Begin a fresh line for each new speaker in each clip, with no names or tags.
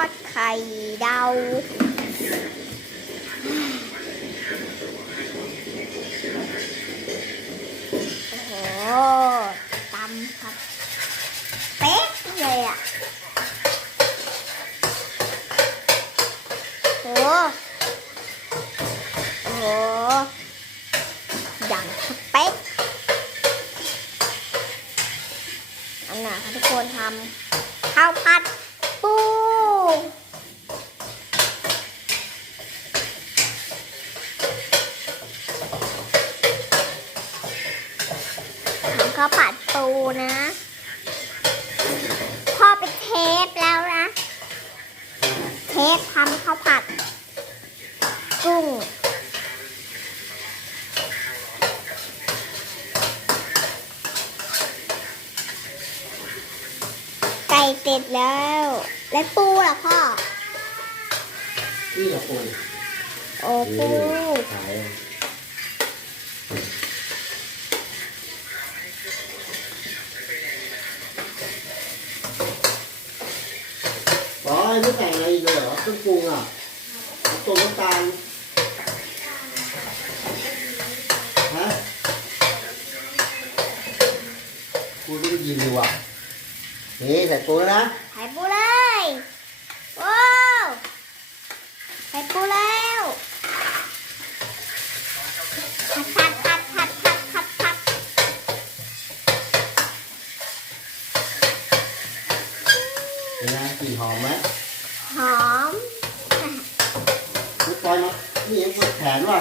อดไข่ดาวโอ้โหตำครับ เป๊ะเลยอะโอ้โหโอ้โหอย่างเป๊ะอันน่ะทุกคนทำข้าวผัดปูทำ ข้าวผัดปูนะ พ่อเป็นเทปแล้วนะ เทปทำข้าวผัด กุ้งไก่ติดแล้ว และปูล่ะพ่อ
นี่แหละปู
โอ้ปู
ขาย อยไม่แต่งอะไรอีกเลยเหรอเครื่องปรุงอะตัวน้ำตาลฮะกูไม่ได้ยินเลยว่ะนี่ใส่ปูแล้วนะ
ใส่ปูเลยว้ใส่ปูเล
ย กลิ่นหอมไหม
หอม
ลูกปอยมานี่ยังปวดแขนว่ะ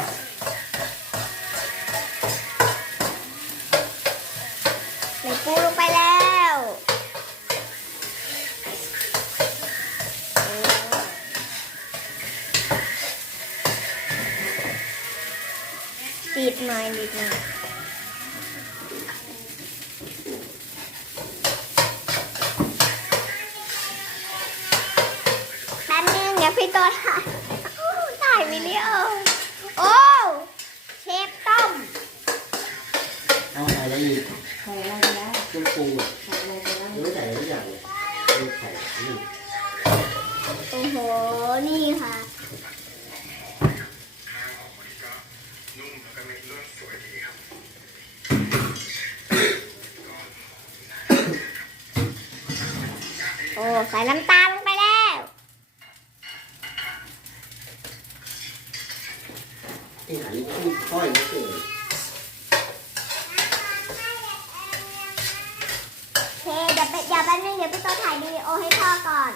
ใส่ปูลงไปแล้วดีดหน่อยดีดหน่อย พี่ตัวถ่ายถ่ายวิดีโอโอ้เชฟต้ม
เอาใส่อะไรอีก
ใส่อะไรไปแล้ว
เครื่องปรุงอะ
ใส่อะไรไปแล้ว
ยังไม่ใส่ทุกอย่างเลยมีไข่นี่
โอ้โห นี่ค่ะโอ้ใส่น้ำตาล ลงไปแล้ว
ไอ้หันนี่ค่อยไม่เก่ง
เคเดี๋ยวไปเดี๋ยวแป๊บนึงเดี๋ยวพี่ตัวถ่ายวิดีโอให้พ่อก่อน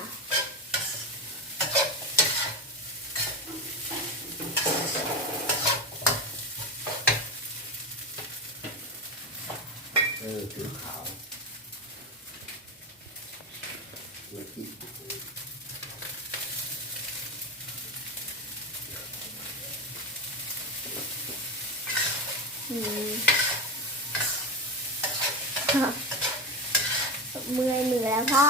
เออผิวขาวเมือนที่
อืม เมื่อยมือแล้วพ่อ